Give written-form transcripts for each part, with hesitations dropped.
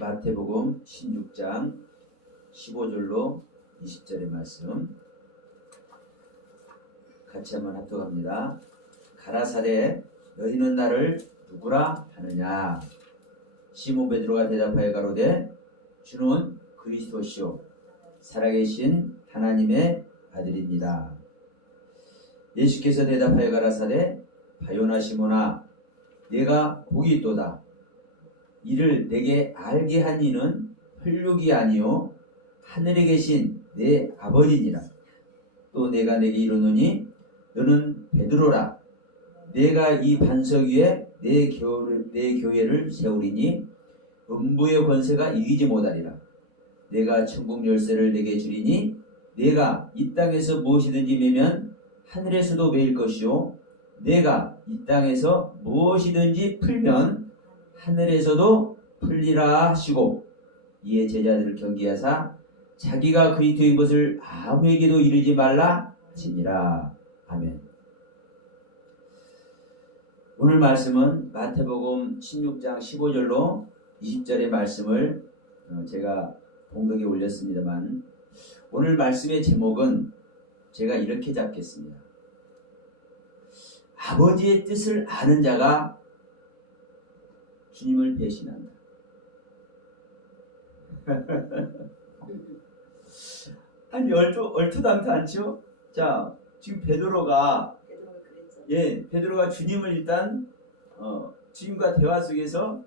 마태복음 16장 15절로 20절의 말씀 같이 한번 합독합니다. 가라사대 너희는 나를 누구라 하느냐? 시몬 베드로가 대답하여 가로되 주는 그리스도시요 살아계신 하나님의 아들입니다. 예수께서 대답하여 가라사대 바요나 시몬아 내가 복이 있도다. 이를 내게 알게 한 이는 혈육이 아니요 하늘에 계신 내 아버지니라. 또 내가 내게 이르노니 너는 베드로라. 내가 이 반석 위에 내 교회를 세우리니 음부의 권세가 이기지 못하리라. 내가 천국 열쇠를 내게 주리니 내가 이 땅에서 무엇이든지 매면 하늘에서도 매일 것이요 내가 이 땅에서 무엇이든지 풀면 하늘에서도 풀리라 하시고 이에 제자들을 경계하사 자기가 그리스도인 것을 아무에게도 이르지 말라 하시니라. 아멘. 오늘 말씀은 마태복음 16장 15절로 20절의 말씀을 제가 봉독에 올렸습니다만 오늘 말씀의 제목은 제가 이렇게 잡겠습니다. 아버지의 뜻을 아는 자가 주님을 배신한다. 아니 얼토당토 않죠? 자, 지금 베드로가 주님을 일단 주님과 대화 속에서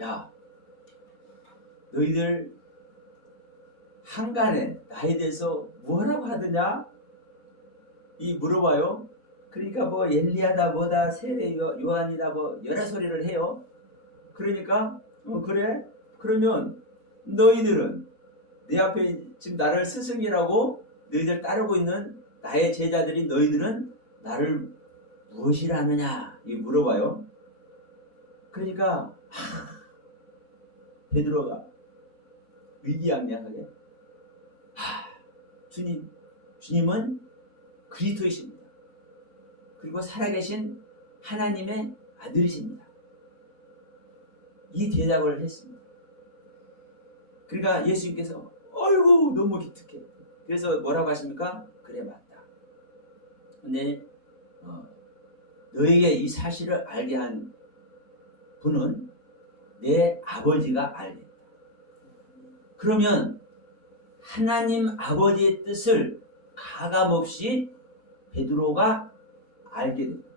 야 너희들 한간에 나에 대해서 뭐라고 하더냐? 이 물어봐요. 그러니까 뭐 엘리야다 뭐다 세례 요한이다 뭐 여러 소리를 해요. 그러니까 그래? 그러면 너희들은 내 앞에 지금 나를 스승이라고 너희들 따르고 있는 나의 제자들이 너희들은 나를 무엇이라 하느냐? 이 물어봐요. 그러니까 베드로가 의기양양하게 주님은 그리스도이십니다. 그리고 살아계신 하나님의 아들이십니다. 이 대답을 했습니다. 그러니까 예수님께서 어이구 너무 기특해. 그래서 뭐라고 하십니까? 그래 맞다. 근데 너에게 이 사실을 알게 한 분은 내 아버지가 알게 했다. 그러면 하나님 아버지의 뜻을 가감없이 베드로가 알게 됩니다.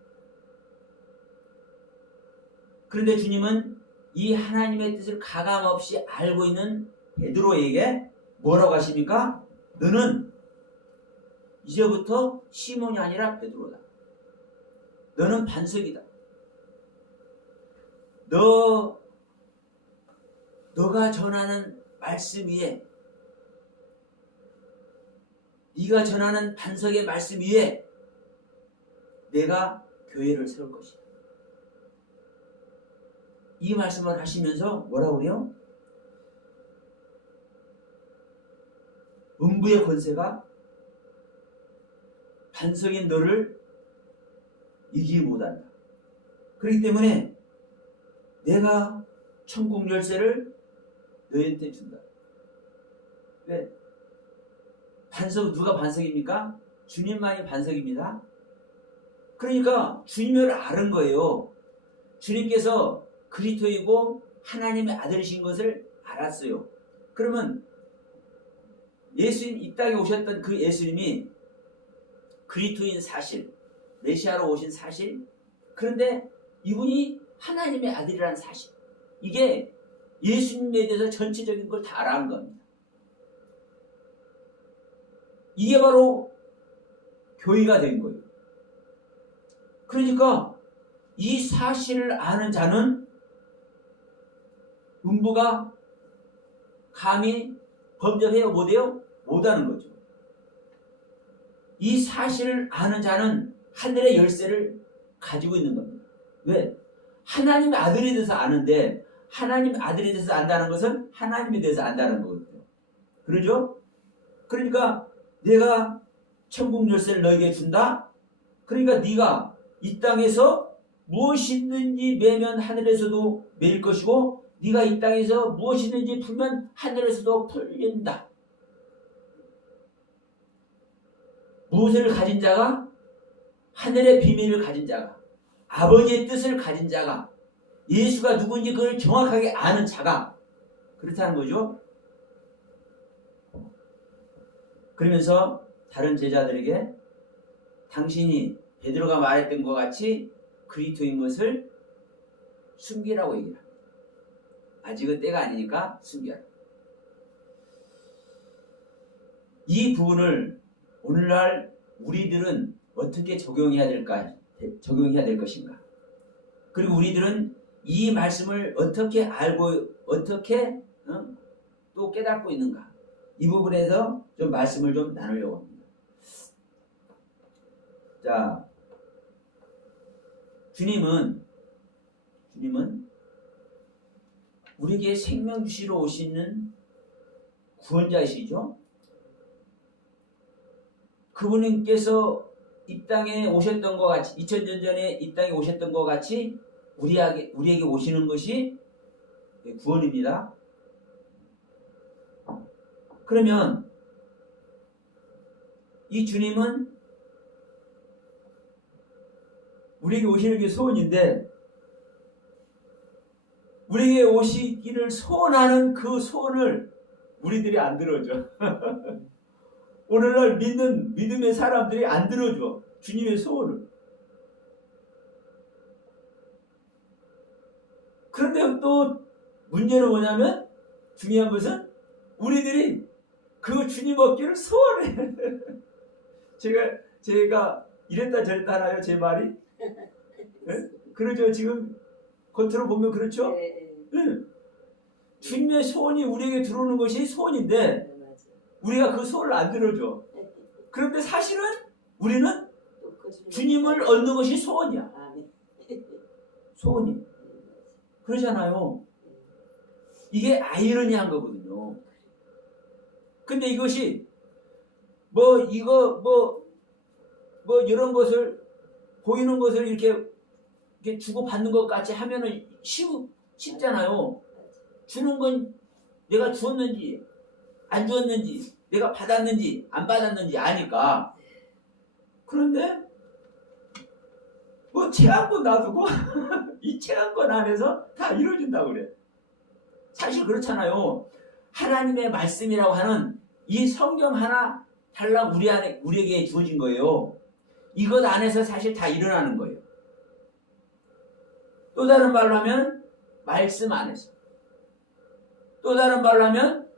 그런데 주님은 이 하나님의 뜻을 가감없이 알고 있는 베드로에게 뭐라고 하십니까? 너는 이제부터 시몬이 아니라 베드로다. 너는 반석이다. 너가 전하는 말씀 위에 네가 전하는 반석의 말씀 위에 내가 교회를 세울 것이다. 이 말씀을 하시면서 뭐라고 그래요? 음부의 권세가 반석인 너를 이기지 못한다. 그렇기 때문에 내가 천국 열쇠를 너희한테 준다. 왜? 누가 반석입니까? 주님만이 반석입니다. 그러니까 주님을 아는 거예요. 주님께서 그리스도이고 하나님의 아들이신 것을 알았어요. 그러면 예수님 이 땅에 오셨던 그 예수님이 그리스도인 사실, 메시아로 오신 사실, 그런데 이분이 하나님의 아들이라는 사실, 이게 예수님에 대해서 전체적인 걸 다 알아간 겁니다. 이게 바로 교회가 된 거예요. 그러니까 이 사실을 아는 자는 음부가 감히 범접해요? 못해요? 못하는 거죠. 이 사실을 아는 자는 하늘의 열쇠를 가지고 있는 겁니다. 왜? 하나님의 아들에 대해서 아는데 하나님의 아들에 대해서 안다는 것은 하나님에 대해서 안다는 거거든요. 그러죠? 그러니까 내가 천국 열쇠를 너에게 준다? 그러니까 네가 이 땅에서 무엇이든지 매면 하늘에서도 매일 것이고 네가 이 땅에서 무엇이든지 풀면 하늘에서도 풀린다. 무엇을 가진 자가? 하늘의 비밀을 가진 자가, 아버지의 뜻을 가진 자가, 예수가 누군지 그걸 정확하게 아는 자가 그렇다는 거죠. 그러면서 다른 제자들에게 당신이 베드로가 말했던 것 같이 그리스도인 것을 숨기라고 얘기합니다. 아직은 때가 아니니까 숨겨라. 이 부분을 오늘날 우리들은 어떻게 적용해야 될 것인가? 그리고 우리들은 이 말씀을 어떻게 알고 어떻게 또 깨닫고 있는가? 이 부분에서 좀 말씀을 좀 나누려고 합니다. 자, 주님은 우리에게 생명 주시러 오시는 구원자이시죠. 그분께서 이 땅에 오셨던 것 같이 2000년 전에 이 땅에 오셨던 것 같이 우리에게 오시는 것이 구원입니다. 그러면 이 주님은 우리에게 오시는 게 소원인데 우리에게 오시기를 소원하는 그 소원을 우리들이 안 들어줘. 오늘날 믿는 믿음의 사람들이 안 들어줘. 주님의 소원을. 그런데 또 문제는 뭐냐면 중요한 것은 우리들이 그 주님 얻기를 소원해. 제가 이랬다 저랬다 하나요? 제 말이? 네? 그러죠. 지금 겉으로 보면 그렇죠? 네. 주님의 소원이 우리에게 들어오는 것이 소원인데 우리가 그 소원을 안 들어줘. 그런데 사실은 우리는 주님을 얻는 것이 소원이야. 소원이. 그러잖아요. 이게 아이러니한 거거든요. 근데 이것이 뭐 이런 것을 보이는 것을 이렇게 주고 받는 것 같이 하면은 쉽잖아요. 주는 건 내가 주었는지 안 주었는지 내가 받았는지 안 받았는지 아니까. 그런데 뭐 제한권 놔두고 이 제한권 안에서 다 이루어진다고 그래. 사실 그렇잖아요. 하나님의 말씀이라고 하는 이 성경 하나 달랑 우리에게 주어진 거예요. 이것 안에서 사실 다 일어나는 거예요. 또 다른 말로 하면 말씀 안에서, 또 다른 말로 하면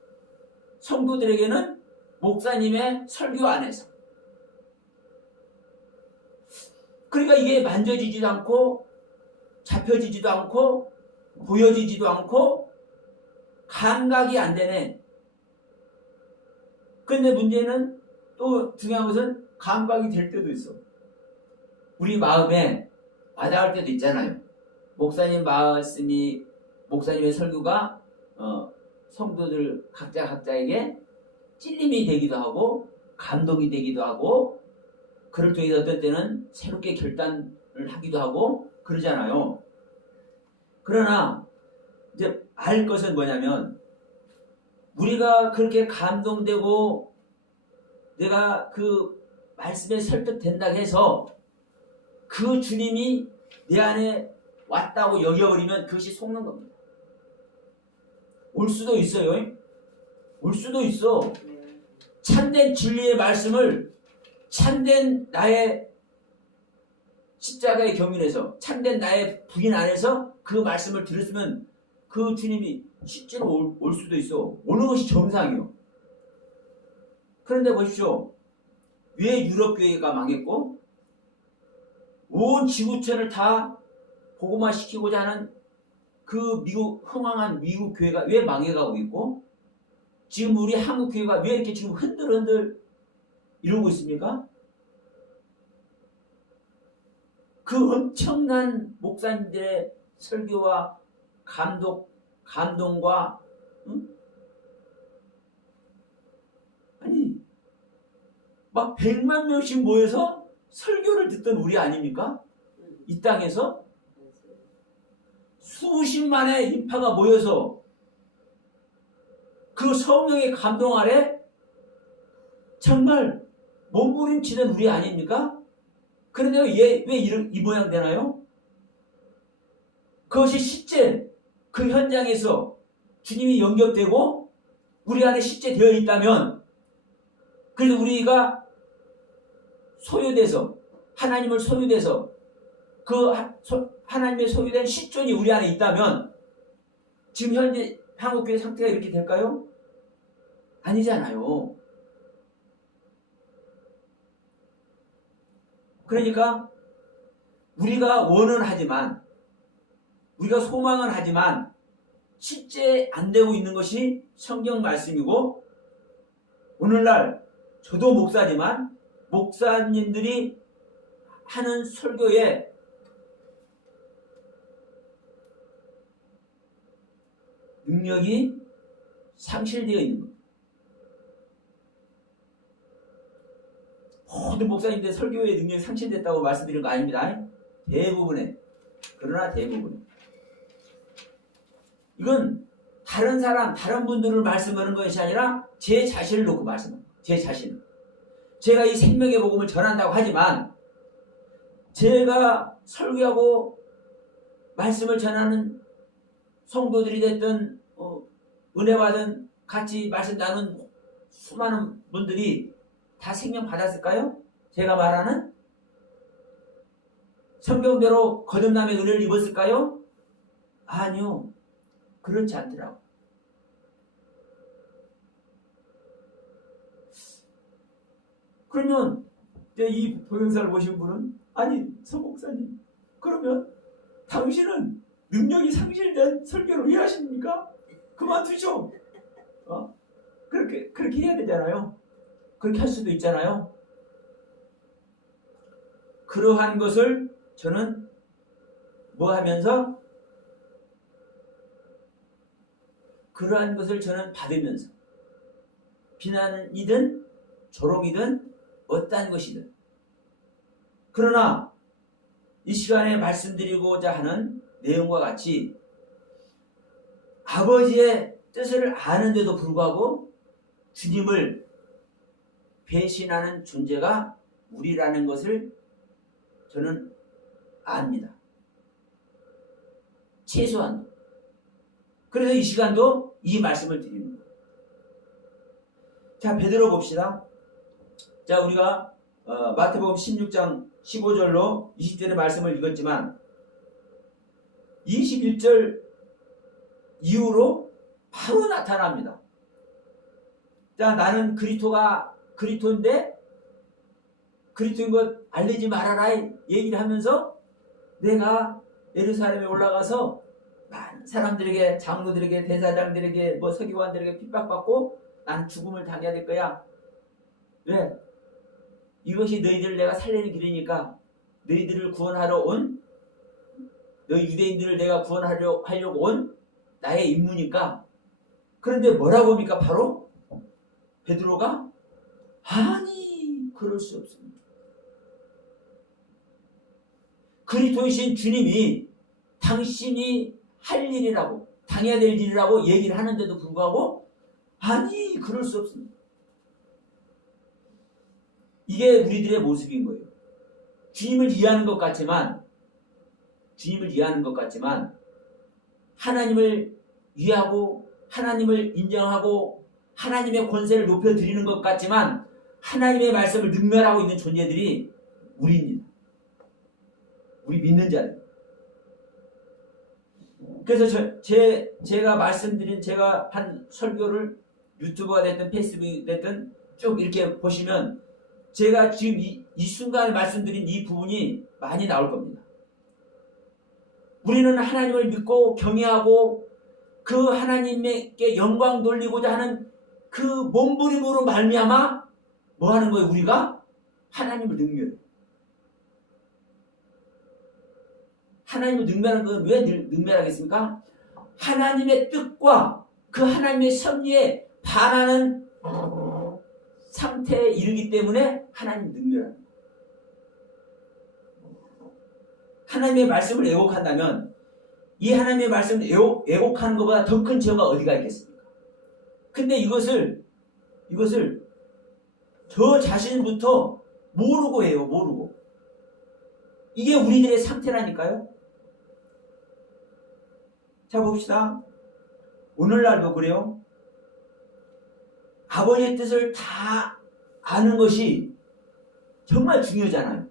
성도들에게는 목사님의 설교 안에서. 그러니까 이게 만져지지도 않고 잡혀지지도 않고 보여지지도 않고 감각이 안 되네. 그런데 문제는 또 중요한 것은 감각이 될 때도 있어. 우리 마음에 와닿을 때도 있잖아요. 목사님의 설교가 성도들 각자에게 찔림이 되기도 하고 감동이 되기도 하고 그를 통해서 어떤 때는 새롭게 결단을 하기도 하고 그러잖아요. 그러나 이제 알 것은 뭐냐면 우리가 그렇게 감동되고 내가 그 말씀에 설득된다고 해서 그 주님이 내 안에 왔다고 여겨버리면 그것이 속는 겁니다. 올 수도 있어요. 올 수도 있어. 참된 진리의 말씀을 참된 나의 십자가의 경륜에서 참된 나의 부인 안에서 그 말씀을 들었으면 그 주님이 실제로 올 수도 있어. 오는 것이 정상이요. 그런데 보십시오. 왜 유럽교회가 망했고 온 지구촌을 다 복음화시키고자 하는 그 흥황한 미국 교회가 왜 망해가고 있고 지금 우리 한국 교회가 왜 이렇게 지금 흔들흔들 이러고 있습니까? 그 엄청난 목사님들의 설교와 감동과 아니 막 100만 명씩 모여서 설교를 듣던 우리 아닙니까? 이 땅에서 수십만의 인파가 모여서 그 성령의 감동 아래 정말 몸부림치던 우리 아닙니까? 그런데 왜 이 모양 되나요? 그것이 실제 그 현장에서 주님이 영접되고 우리 안에 실제 되어 있다면, 그래서 우리가 소유돼서 하나님을 소유돼서 그 하나님의 소유된 실존이 우리 안에 있다면 지금 현재 한국교회 상태가 이렇게 될까요? 아니잖아요. 그러니까 우리가 원은 하지만, 우리가 소망은 하지만 실제 안 되고 있는 것이 성경 말씀이고, 오늘날 저도 목사지만 목사님들이 하는 설교에 능력이 상실되어 있는 것. 모든 목사님들 설교의 능력이 상실됐다고 말씀드린 거 아닙니다. 대부분의, 그러나 대부분. 이건 다른 사람, 다른 분들을 말씀하는 것이 아니라 제 자신을 놓고 말씀합니다. 제 자신. 제가 이 생명의 복음을 전한다고 하지만 제가 설교하고 말씀을 전하는 성도들이 됐든 은혜 받은 같이 말씀 나눈 수많은 분들이 다 생명 받았을까요? 제가 말하는 성경대로 거듭남의 은혜를 입었을까요? 아니요. 그렇지 않더라고. 그러면 이 동영상을 보신 분은, 아니 서 목사님, 그러면 당신은 능력이 상실된 설교를 왜 하십니까? 그만두죠. 그렇게 해야 되잖아요. 그렇게 할 수도 있잖아요. 그러한 것을 저는 뭐 하면서, 그러한 것을 저는 받으면서, 비난이든 조롱이든 어떠한 것이든, 그러나 이 시간에 말씀드리고자 하는 내용과 같이 아버지의 뜻을 아는데도 불구하고 주님을 배신하는 존재가 우리라는 것을 저는 압니다. 최소한. 그래서 이 시간도 이 말씀을 드리는 거예요. 자, 베드로 봅시다. 자, 우리가 마태복음 16장 15절로 20절의 말씀을 읽었지만 21절 이후로 바로 나타납니다. 자, 나는 그리스도인데 그리스도인 것 알리지 말아라 얘기를 하면서 내가 예루살렘에 올라가서 많은 사람들에게, 장로들에게, 대사장들에게, 서기관들에게 핍박받고 난 죽음을 당해야 될 거야. 왜? 이것이 너희들을 내가 살리는 길이니까, 너희들을 구원하러 온, 너희 유대인들을 내가 구원하려고 온 나의 임무니까. 그런데 뭐라고 합니까? 바로 베드로가 아니 그럴 수 없습니다. 그리스도이신 주님이 당신이 할 일이라고, 당해야 될 일이라고 얘기를 하는데도 불구하고 아니 그럴 수 없습니다. 이게 우리들의 모습인 거예요. 주님을 이해하는 것 같지만 하나님을 위하고 하나님을 인정하고 하나님의 권세를 높여드리는 것 같지만 하나님의 말씀을 능멸하고 있는 존재들이 우리입니다. 우리 믿는 자들. 그래서 제가 말씀드린, 제가 한 설교를 유튜브가 됐든 페이스북이 됐든 쭉 이렇게 보시면 제가 지금 이 순간에 말씀드린 이 부분이 많이 나올 겁니다. 우리는 하나님을 믿고 경외하고 그 하나님께 영광 돌리고자 하는 그 몸부림으로 말미암아 뭐 하는 거예요? 우리가 하나님을 능멸해요. 하나님을 능멸하는 건 왜 능멸하겠습니까? 하나님의 뜻과 그 하나님의 섭리에 반하는 상태에 이르기 때문에 하나님 능멸합니다. 하나님의 말씀을 애곡한다면 이 하나님의 말씀을 왜곡하는 것보다 더 큰 죄가 어디가 있겠습니까? 근데 이것을 저 자신부터 모르고 해요. 모르고. 이게 우리들의 상태라니까요. 자, 봅시다. 오늘날도 그래요. 아버지의 뜻을 다 아는 것이 정말 중요하잖아요.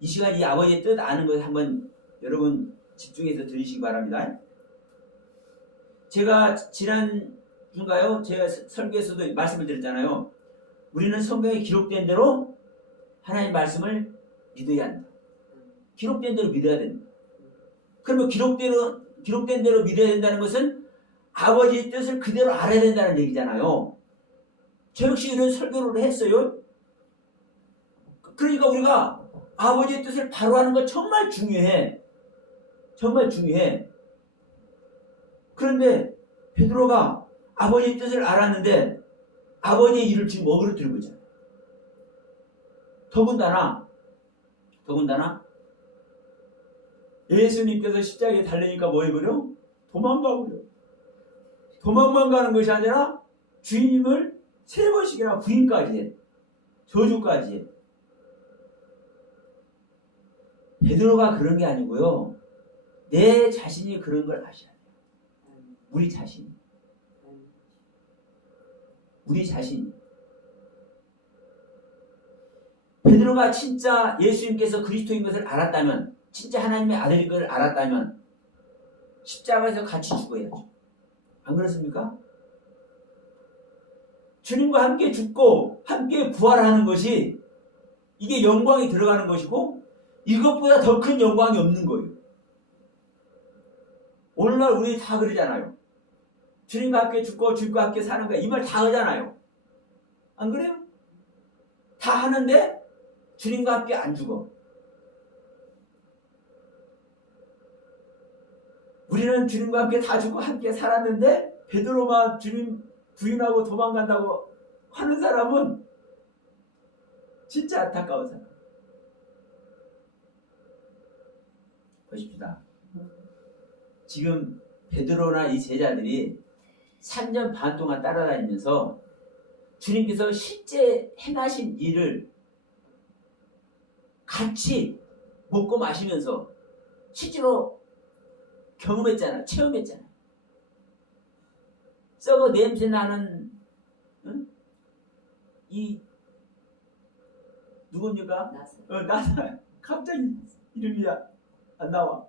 이 시간 이 아버지의 뜻 아는 것 한번 여러분 집중해서 들으시기 바랍니다. 제가 지난주인가요? 제가 설교에서도 말씀을 드렸잖아요. 우리는 성경에 기록된 대로 하나님의 말씀을 믿어야 한다. 기록된 대로 믿어야 된다. 그러면 기록된 대로 믿어야 된다는 것은 아버지의 뜻을 그대로 알아야 된다는 얘기잖아요. 저 역시 이런 설교를 했어요. 그러니까 우리가 아버지의 뜻을 바로 하는 거 정말 중요해. 정말 중요해. 그런데 베드로가 아버지의 뜻을 알았는데 아버지의 일을 지금 먹으러 들고 있잖아요. 더군다나 예수님께서 십자가에 달리니까 뭐 해버려? 도망가버려. 도망만 가는 것이 아니라 주님을 3번씩이나 부인까지 해. 저주까지 해. 베드로가 그런 게 아니고요. 내 자신이 그런 걸 아셔야 돼요. 우리 자신이. 베드로가 진짜 예수님께서 그리스도인 것을 알았다면, 진짜 하나님의 아들인 것을 알았다면 십자가에서 같이 죽어야죠. 안 그렇습니까? 주님과 함께 죽고 함께 부활하는 것이 이게 영광이 들어가는 것이고 이것보다 더 큰 영광이 없는 거예요. 오늘날 우리 다 그러잖아요. 주님과 함께 죽고 주님과 함께 사는 거야. 이 말 다 하잖아요. 안 그래요? 다 하는데 주님과 함께 안 죽어. 우리는 주님과 함께 다 죽고 함께 살았는데 베드로만 주님 부인하고 도망간다고 하는 사람은 진짜 안타까운 사람. 보십시다. 지금 베드로나 이 제자들이 3년 반 동안 따라다니면서 주님께서 실제 행하신 일을 같이 먹고 마시면서 실제로 경험했잖아. 체험했잖아. 썩어 냄새 나는 이 누굽니까? 나사. 갑자기 이름이 안 나와.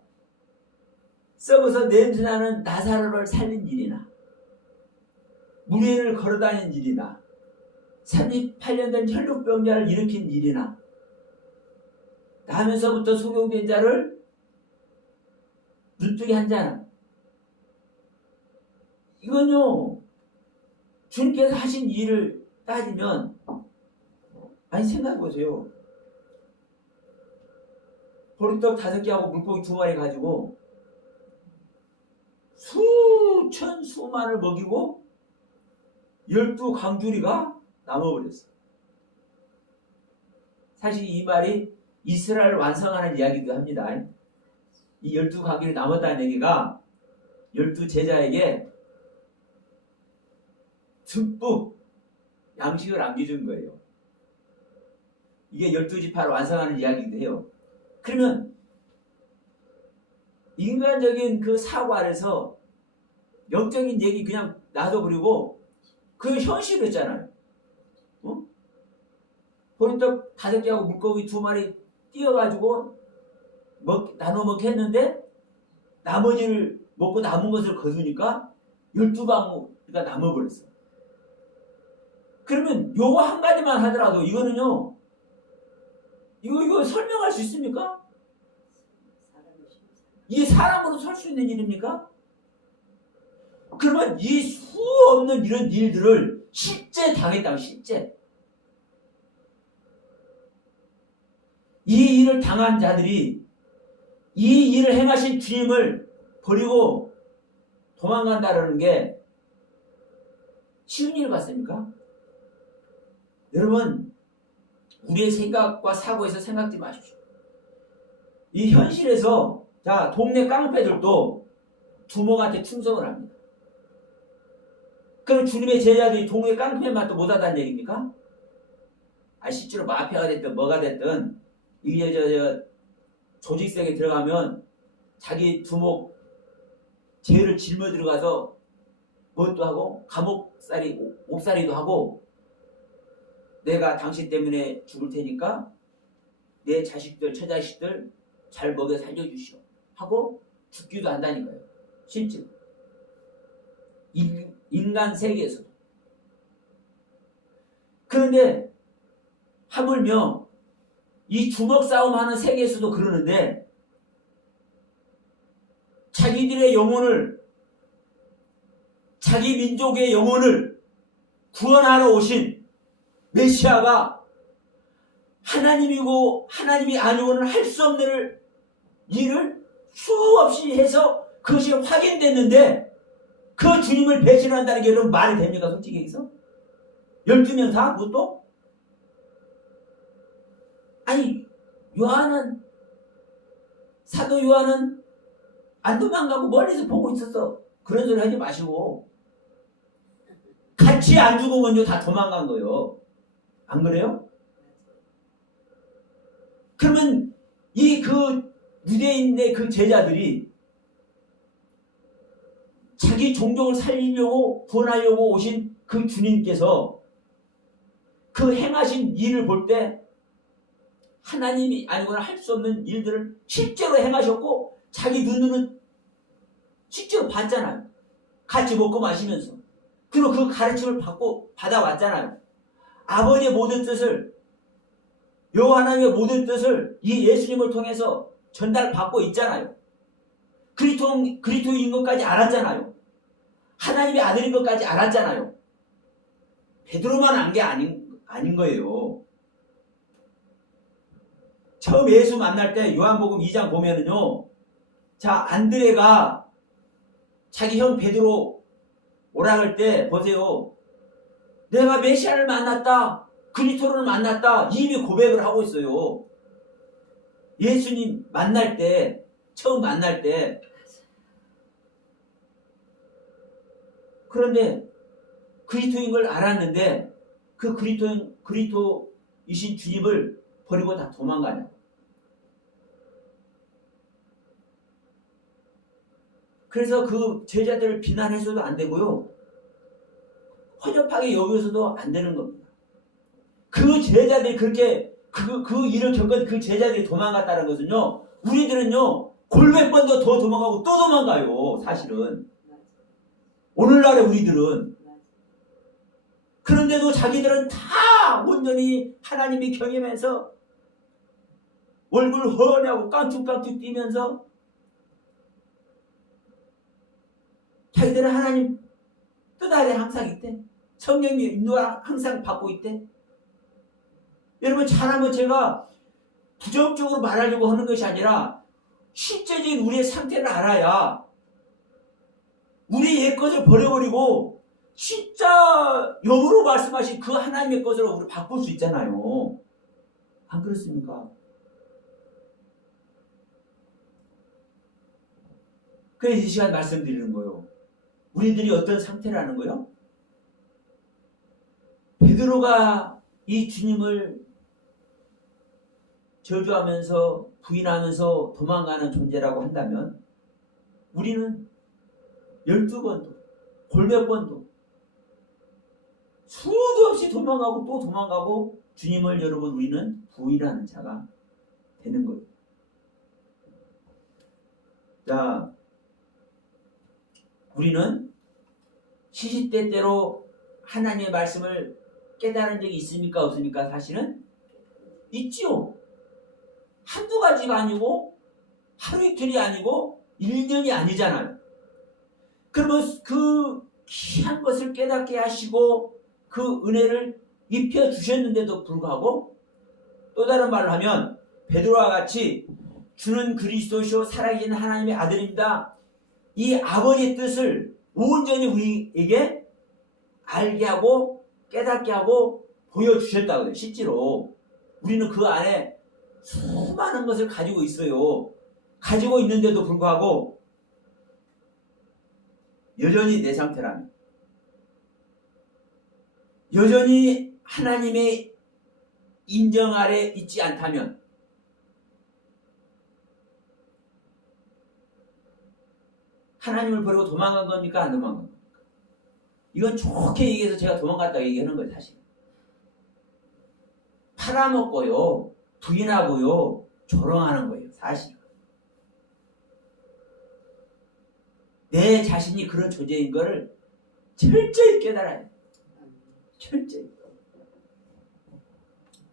썩어서 냄새 나는 나사로를 살린 일이나 무리를 걸어다닌 일이나 38년 된 혈루병자를 일으킨 일이나 나면서부터 소경된 자를 눈뜨게 한 자는 이건요 주님께서 하신 일을 따지면 아니 생각해보세요. 보리떡 5개하고 물고기 2마리 가지고 수천 수만을 먹이고 12강주리가 남아버렸어요. 사실 이 말이 이스라엘을 완성하는 이야기도 합니다. 이 12강주리 남았다는 얘기가 12제자에게 듬뿍 양식을 안겨준 거예요. 이게 12지파를 완성하는 이야기도 해요. 그러면 인간적인 그 사고 아래서 영적인 얘기 그냥 놔둬버리고 그 현실이었잖아요. 보리떡 5개하고 물고기 2마리 띄어가지고 나눠 먹게 했는데 나머지를 먹고 남은 것을 거두니까 12방울가 남아버렸어요. 그러면 요거 한 가지만 하더라도 이거는요 이거 설명할 수 있습니까? 이게 사람으로 설 수 있는 일입니까? 그러면 이 수 없는 이런 일들을 실제 당했다고. 실제 이 일을 당한 자들이 이 일을 행하신 주님을 버리고 도망간다는 게 쉬운 일 같습니까? 여러분 우리의 생각과 사고에서 생각지 마십시오. 이 현실에서 자, 동네 깡패들도 두목한테 충성을 합니다. 그럼 주님의 제자들이 동네 깡패 맛도 못하다는 얘기입니까? 실제로 마피아가 됐든 뭐가 됐든 이게 조직색에 들어가면 자기 두목 죄를 짊어 들어가서 뭣도 하고 감옥살이 옥살이도 하고 내가 당신 때문에 죽을 테니까 내 자식들 처자식들 잘 먹여 살려주시오 하고 죽기도 한다니까요. 실제로 인간 세계에서도. 그런데 하물며 이 주먹 싸움하는 세계에서도 그러는데 자기들의 영혼을 자기 민족의 영혼을 구원하러 오신 메시아가 하나님이고 하나님이 아니고는 할 수 없는 일을 수없이 해서 그것이 확인됐는데 그 주님을 배신한다는 게 여러분 말이 됩니까? 솔직히 얘기해서 12명 다 그것도? 아니 요한은 사도 요한은 안 도망가고 멀리서 보고 있었어. 그런 소리 하지 마시고 같이 안 죽으면요 다 도망간 거예요. 안 그래요? 그러면 이 그 유대인의 그 제자들이 자기 종족을 살리려고 구원하려고 오신 그 주님께서 그 행하신 일을 볼 때 하나님이 아니거나 할 수 없는 일들을 실제로 행하셨고 자기 눈으로는 실제로 봤잖아요. 같이 먹고 마시면서. 그리고 그 가르침을 받아왔잖아요. 아버지의 모든 뜻을 하나님의 모든 뜻을 이 예수님을 통해서 전달받고 있잖아요. 그리스도인 것까지 알았잖아요. 하나님의 아들인 것까지 알았잖아요. 베드로만 안 게 아닌 거예요. 처음 예수 만날 때 요한복음 2장 보면은요. 자, 안드레가 자기 형 베드로 오라 할 때 보세요. 내가 메시아를 만났다. 그리스도를 만났다. 이미 고백을 하고 있어요. 예수님 만날 때 처음 만날 때 그런데 그리스도인 걸 알았는데 그 그리스도이신 주님을 버리고 다 도망가냐. 그래서 그 제자들을 비난해서도 안 되고요. 허접하게 여기서도 안 되는 겁니다. 그 제자들이 그렇게 그 일을 겪은 그 제자들이 도망갔다는 것은요. 우리들은요. 골몇 번도 더 도망가고 또 도망가요. 사실은. 오늘날의 우리들은. 그런데도 자기들은 다 온전히 하나님이 경험해서 얼굴 훤하고 깡쭉깡쭉 뛰면서 자기들은 하나님 뜻 아래 항상 있대. 성령의 인도를 항상 받고 있대. 여러분 잘하면 제가 부정적으로 말하려고 하는 것이 아니라 실제적인 우리의 상태를 알아야 우리 옛 것을 버려버리고 진짜 영으로 말씀하신 그 하나님의 것으로 우리 바꿀 수 있잖아요. 안 그렇습니까? 그래서 이 시간 말씀드리는 거예요. 우리들이 어떤 상태라는 거예요? 베드로가 이 주님을 저주하면서 부인하면서 도망가는 존재라고 한다면 우리는 12번도 골몇 번도 수도 없이 도망가고 또 도망가고 주님을 여러분 우리는 부인하는 자가 되는 거예요. 자, 우리는 시시때때로 하나님의 말씀을 깨달은 적이 있습니까? 없습니까? 사실은 있지요. 한두 가지가 아니고 하루 이틀이 아니고 1년이 아니잖아요. 그러면 그 귀한 것을 깨닫게 하시고 그 은혜를 입혀주셨는데도 불구하고 또 다른 말로 하면 베드로와 같이 주는 그리스도시요 살아계신 하나님의 아들입니다. 이 아버지의 뜻을 온전히 우리에게 알게 하고 깨닫게 하고 보여주셨다고요. 실제로 우리는 그 안에 수많은 것을 가지고 있어요. 가지고 있는데도 불구하고 여전히 내 상태라면, 여전히 하나님의 인정 아래 있지 않다면, 하나님을 버리고 도망간 겁니까? 안 도망간 겁니까? 이건 좋게 얘기해서 제가 도망갔다고 얘기하는 거예요. 사실 팔아먹고요, 부인하고요, 조롱하는 거예요. 사실 내 자신이 그런 존재인 거를 철저히 깨달아야 돼요. 철저히.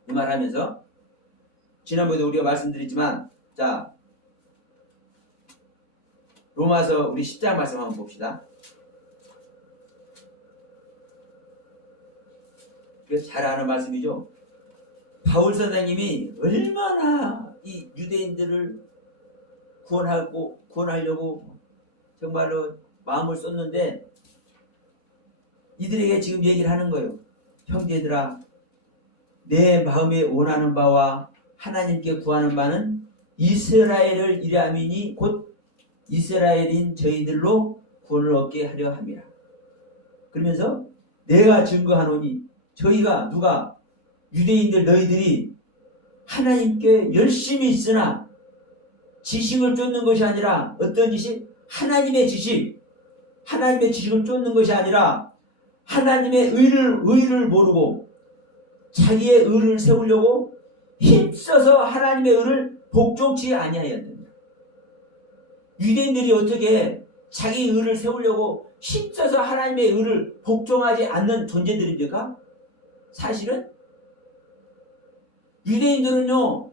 이 말하면서 지난번에도 우리가 말씀드렸지만, 자, 로마서 우리 10장 말씀 한번 봅시다. 잘 아는 말씀이죠. 바울 선생님이 얼마나 이 유대인들을 구원하려고 정말로 마음을 쏟는데, 이들에게 지금 얘기를 하는 거예요. 형제들아, 내 마음에 원하는 바와 하나님께 구하는 바는 이스라엘을 이라미니 곧 이스라엘인 저희들로 구원을 얻게 하려 함이라. 그러면서 내가 증거하노니, 저희가 누가 유대인들 너희들이 하나님께 열심히 있으나 지식을 쫓는 것이 아니라, 어떤 지식? 하나님의 지식, 하나님의 지식을 쫓는 것이 아니라 하나님의 의를 모르고 자기의 의를 세우려고 힘써서 하나님의 의를 복종치 아니하였느냐. 유대인들이 어떻게 자기 의를 세우려고 힘써서 하나님의 의를 복종하지 않는 존재들입니까? 사실은 유대인들은요,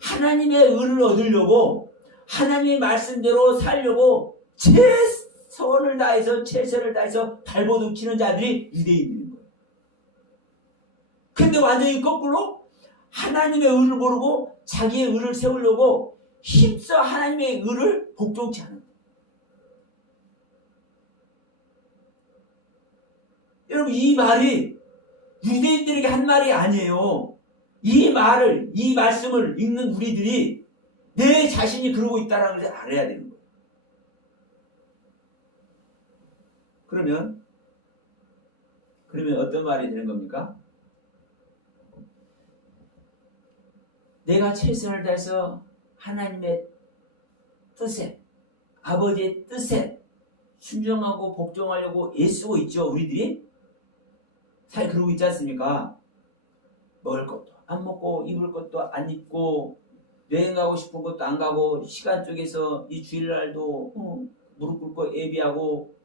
하나님의 의를 얻으려고 하나님의 말씀대로 살려고 최선을 다해서, 최선을 다해서 발버둥 치는 자들이 유대인들인 거예요. 근데 완전히 거꾸로 하나님의 의를 모르고 자기의 의를 세우려고 힘써 하나님의 의를 복종치 않은 거예요. 여러분, 이 말이 유대인들에게 한 말이 아니에요. 이 말을, 이 말씀을 읽는 우리들이 내 자신이 그러고 있다는 걸 알아야 되는 거예요. 그러면 어떤 말이 되는 겁니까? 내가 최선을 다해서 하나님의 뜻에, 아버지의 뜻에 순종하고 복종하려고 애쓰고 있죠, 우리들이? 사실 그러고 있지 않습니까? 먹을 것도 안 먹고 입을 것도 안 입고 여행 가고 싶은 것도 안 가고, 시간 쪽에서 이 주일날도 무릎 꿇고 예비하고,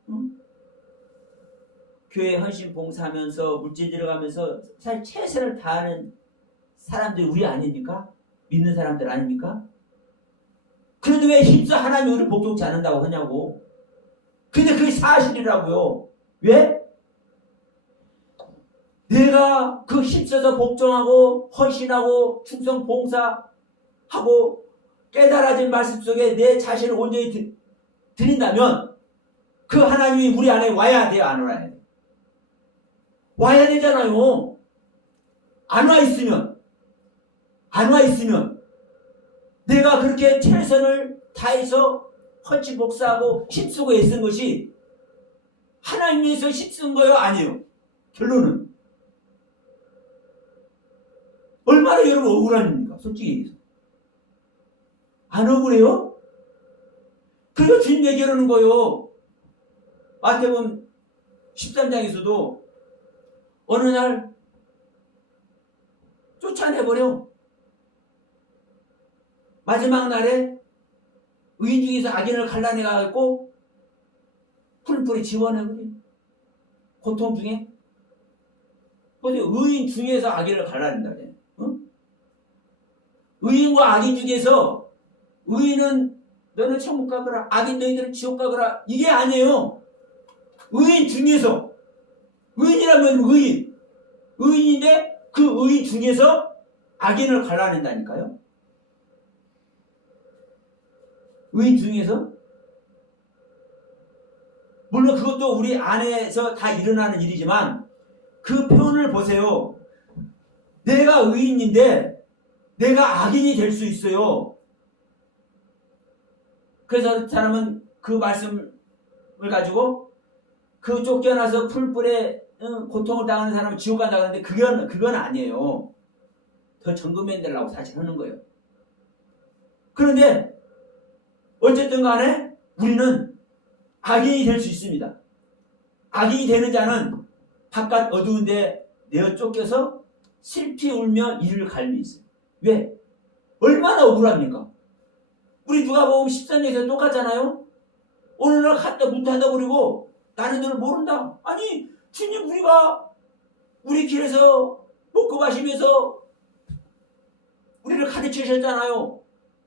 교회 헌신 봉사하면서 물질 들어가면서 사실 최선을 다하는 사람들이 우리 아닙니까? 믿는 사람들 아닙니까? 그런데 왜 힘써 하나님의 의를 복종치 않는다고 하냐고. 근데 그게 사실이라고요. 왜? 내가 그 힘써서 복종하고 헌신하고 충성 봉사하고 깨달아진 말씀 속에 내 자신을 온전히 드린다면 그 하나님이 우리 안에 와야 돼요, 안 와야 돼요? 와야 되잖아요. 안 와 있으면 내가 그렇게 최선을 다해서 헌신 복사하고 힘쓰고 애쓴 것이 하나님 위해서 힘쓴 거예요, 아니에요? 결론은 얼마나 여러분 억울합니까? 솔직히 얘기해서 안 억울해요? 그래서 주님 얘기하는 거예요. 마태복음 13장에서도 어느 날 쫓아내버려. 마지막 날에 의인 중에서 악인을 갈라내가지고 풀뿌리 지워내버려. 고통 중에. 보세요. 의인 중에서 악인을 갈라낸다. 의인과 악인 중에서 의인은 너는 천국 가거라, 악인 너희들은 지옥 가거라, 이게 아니에요. 의인 중에서, 의인이라면 의인인데 그 의인 중에서 악인을 갈라낸다니까요. 의인 중에서. 물론 그것도 우리 안에서 다 일어나는 일이지만 그 표현을 보세요. 내가 의인인데 내가 악인이 될 수 있어요. 그래서 그 사람은 그 말씀을 가지고 그 쫓겨나서 풀불에 고통을 당하는 사람은 지옥 간다고 하는데 그건 아니에요. 더 정금맨 되려고 사실 하는 거예요. 그런데 어쨌든 간에 우리는 악인이 될 수 있습니다. 악인이 되는 자는 바깥 어두운 데 내어 쫓겨서 슬피 울며 이를 갈미 있어요. 왜? 얼마나 억울합니까? 우리 누가복음 13장에서 똑같잖아요. 어느 날 갖다 문 닫아버리고 나는 너를 모른다. 아니 주님 우리가 우리 길에서 먹고 마시면서 우리를 가르치셨잖아요.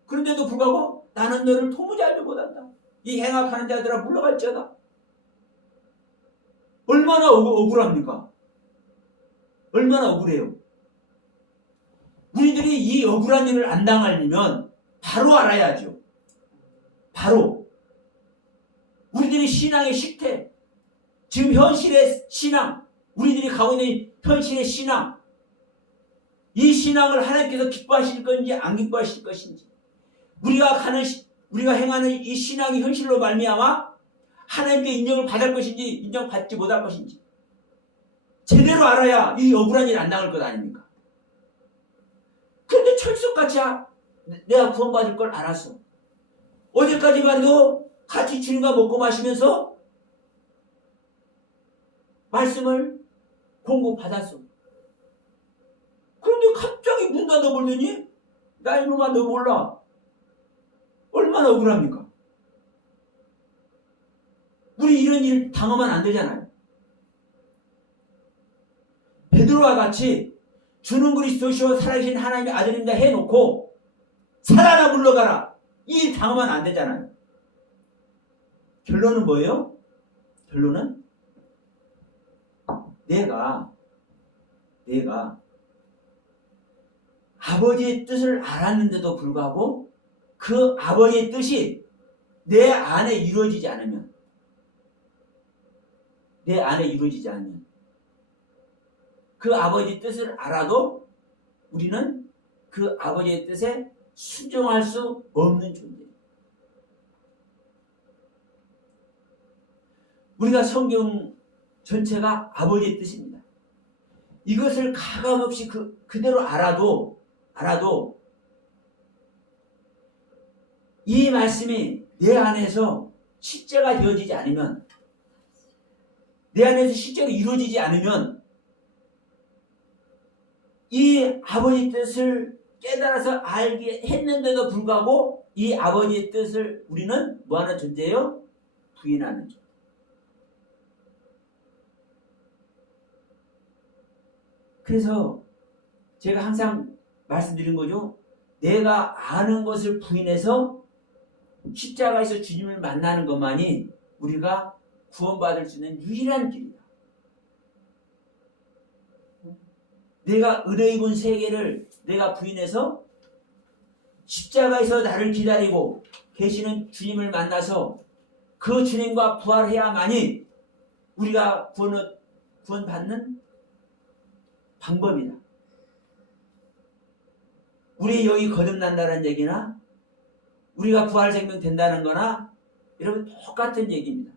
그런데도 불구하고 나는 너를 도무지 알지 못한다. 이 행악하는 자들아 물러갈지어다. 얼마나 억울합니까? 얼마나 억울해요. 우리들이 이 억울한 일을 안 당하려면 바로 알아야죠. 바로 우리들이 신앙의 식태, 지금 현실의 신앙, 우리들이 가고 있는 현실의 신앙, 이 신앙을 하나님께서 기뻐하실 건지 안 기뻐하실 것인지, 우리가 행하는 이 신앙이 현실로 말미암아 하나님께 인정을 받을 것인지 인정받지 못할 것인지 제대로 알아야 이 억울한 일 안 당할 것 아닙니까? 그런데 철석같이 내가 구원받을 걸 알았어. 어제까지만 해도 같이 주님과 먹고 마시면서 말씀을 공급받았어. 그런데 갑자기 문 닫아버리더니 나 이놈아 너 몰라. 얼마나 억울합니까? 우리 이런 일 당하면 안 되잖아요. 베드로와 같이 주는 그리스도시오 살아계신 하나님의 아들입니다 해놓고 살아나 물러가라. 이 일 당하면 안 되잖아요. 결론은 뭐예요? 결론은 내가 아버지의 뜻을 알았는데도 불구하고 그 아버지의 뜻이 내 안에 이루어지지 않으면 그 아버지의 뜻을 알아도 우리는 그 아버지의 뜻에 순종할 수 없는 존재예요. 우리가 성경 전체가 아버지의 뜻입니다. 이것을 가감없이 그대로 알아도 이 말씀이 내 안에서 실제가 되어지지 않으면, 내 안에서 실제로 이루어지지 않으면 이 아버지 뜻을 깨달아서 알게 했는데도 불구하고 이 아버지의 뜻을 우리는 뭐하는 존재예요? 부인하는 존재. 그래서 제가 항상 말씀드린 거죠. 내가 아는 것을 부인해서 십자가에서 주님을 만나는 것만이 우리가 구원받을 수 있는 유일한 길이다. 내가 은혜 입은 세계를 내가 부인해서 십자가에서 나를 기다리고 계시는 주님을 만나서 그 주님과 부활해야만이 우리가 구원받는 방법이다. 우리 영이 거듭난다는 얘기나 우리가 부활생명 된다는 거나 여러분 똑같은 얘기입니다.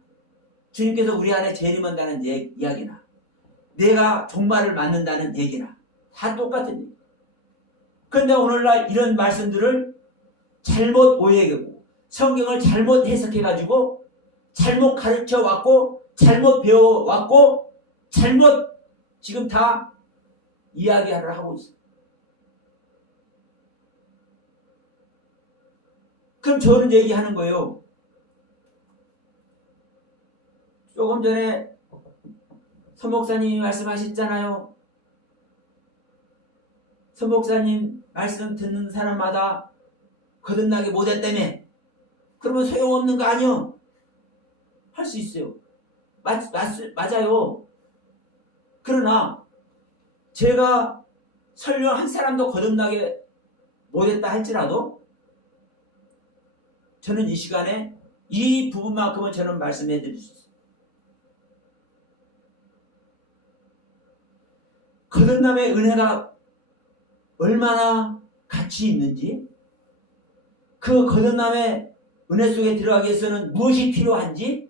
주님께서 우리 안에 재림한다는 이야기나 내가 종말을 맞는다는 얘기나 다 똑같은 얘기. 그런데 오늘날 이런 말씀들을 잘못 오해하고 성경을 잘못 해석해가지고 잘못 가르쳐왔고 잘못 배워왔고 잘못 지금 다 이야기를 하고 있어요. 그럼 저는 얘기하는 거예요. 조금 전에 서 목사님이 말씀하셨잖아요. 서 목사님 말씀 듣는 사람마다 거듭나게 못했다며. 그러면 소용없는 거 아니요? 할 수 있어요. 맞아요. 그러나 제가 설령 한 사람도 거듭나게 못했다 할지라도 저는 이 시간에 이 부분만큼은 저는 말씀해 드릴 수 있어요. 거듭남의 은혜가 얼마나 가치 있는지, 그 거듭남의 은혜 속에 들어가기 위해서는 무엇이 필요한지,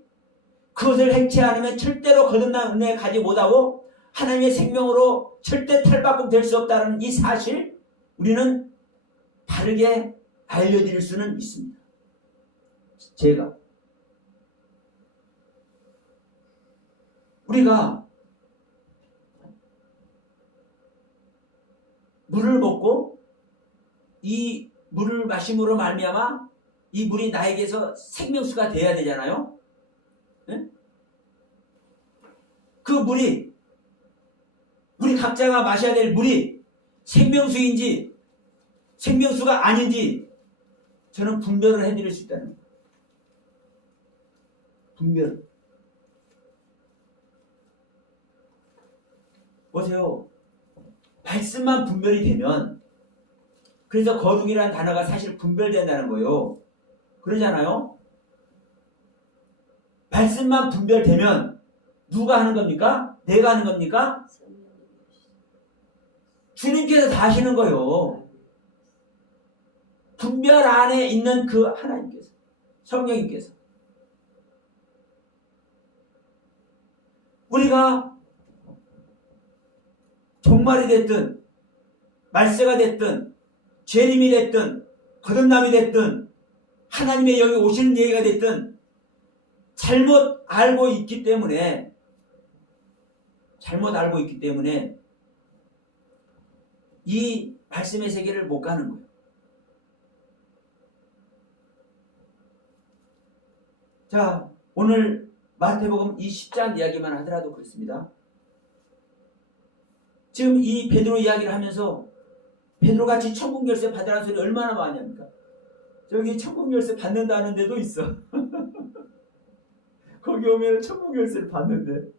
그것을 행치 않으면 절대로 거듭난 은혜 가지 못하고 하나님의 생명으로 절대 탈바꿈 될 수 없다는 이 사실, 우리는 바르게 알려드릴 수는 있습니다. 제가 우리가 물을 먹고 이 물을 마심으로 말미암아 이 물이 나에게서 생명수가 돼야 되잖아요. 네? 그 물이, 우리 각자가 마셔야 될 물이 생명수인지 생명수가 아닌지 저는 분별을 해드릴 수 있다는 거예요. 분별. 보세요. 말씀만 분별이 되면, 그래서 거룩이라는 단어가 사실 분별된다는 거예요. 그러잖아요. 말씀만 분별되면 누가 하는 겁니까? 내가 하는 겁니까? 주님께서 다 하시는 거예요. 분별 안에 있는 그 하나님께서, 성령님께서. 우리가 종말이 됐든 말세가 됐든 재림이 됐든 거듭남이 됐든 하나님의 여기 오시는 얘기가 됐든 잘못 알고 있기 때문에 이 말씀의 세계를 못 가는 거예요. 자, 오늘 마태복음 이 10장 이야기만 하더라도 그렇습니다. 지금 이 베드로 이야기를 하면서 베드로같이 천국 열쇠 받으라는 소리 얼마나 많이 합니까? 저기 천국 열쇠 받는다는 데도 있어. 거기 오면 천국 열쇠를 받는데.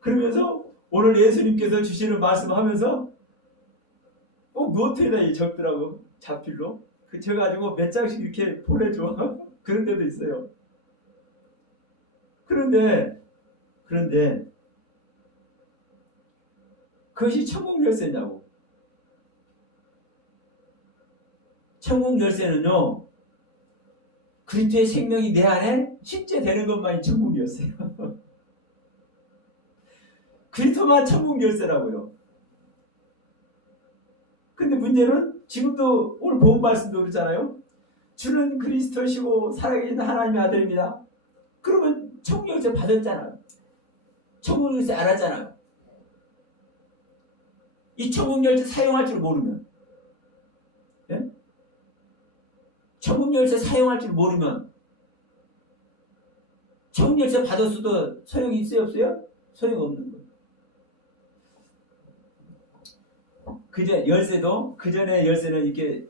그러면서 오늘 예수님께서 주시는 말씀하면서 꼭 노트에다 적더라고. 자필로. 그 적어가지고 몇 장씩 이렇게 보내줘. 그런 데도 있어요. 그런데 그것이 천국 열쇠냐고. 천국 열쇠는요, 그리스도의 생명이 내 안에 실제 되는 것만이 천국 열쇠예요. 그리스도만 천국 열쇠라고요. 근데 문제는 지금도 오늘 본 말씀도 그렇잖아요. 주는 그리스도시고 살아계신 하나님의 아들입니다. 그러면 천국 열쇠 받았잖아요. 천국 열쇠 알았잖아요. 이 천국 열쇠 사용할 줄 모르면, 예? 천국 열쇠 사용할 줄 모르면 천국 열쇠 받았어도 소용이 있어요, 없어요? 소용없는 거예요. 그전에 열쇠는 이렇게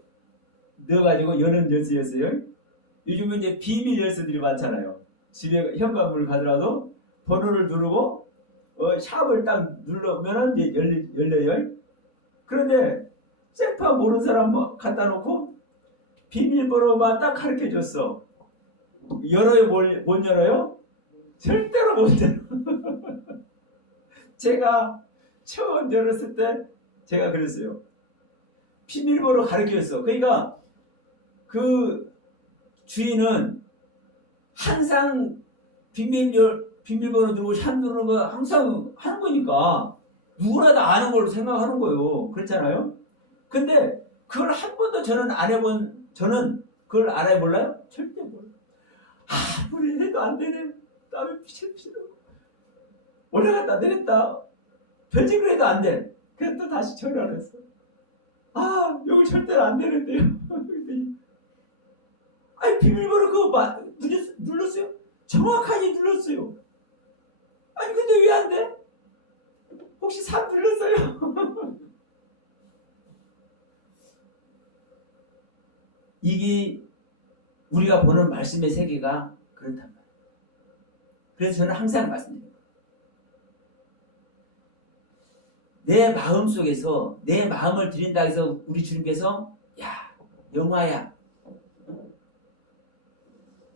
넣어가지고 여는 열쇠였어요. 요즘은 이제 비밀 열쇠들이 많잖아요. 집에 현관문을 가더라도 번호를 누르고 샵을 딱 누르면 이제 열려요. 그런데 셀파 모르는 사람 갖다 놓고 비밀번호만 딱 가르쳐 줬어. 열어요? 못 열어요? 절대로 못 열어. 제가 처음 열었을 때 제가 그랬어요. 비밀번호 가르쳐 줬어. 그러니까 그 주인은 항상 비밀번호 누르고 샵 누르는 거 항상 하는 거니까 누구나 다 아는 걸로 생각하는 거예요. 그렇잖아요? 근데 그걸 한 번도 저는 그걸 알아볼라요? 절대 몰라요. 아무리 해도 안 되네. 땀이 피실피실. 올라갔다 내렸다. 별짓을 해도 안 돼. 그래서 또 다시 전화를 했어. 여기 절대로 안 되는데요. 아니, 비밀번호 그거 눌렀어요? 정확하게 눌렀어요. 아니, 근데 왜 안 돼? 혹시 3 눌렀어요? 이게 우리가 보는 말씀의 세계가 그렇단 말이에요. 그래서 저는 항상 말씀드려요. 내 마음 속에서 내 마음을 드린다 해서 우리 주님께서 영화야,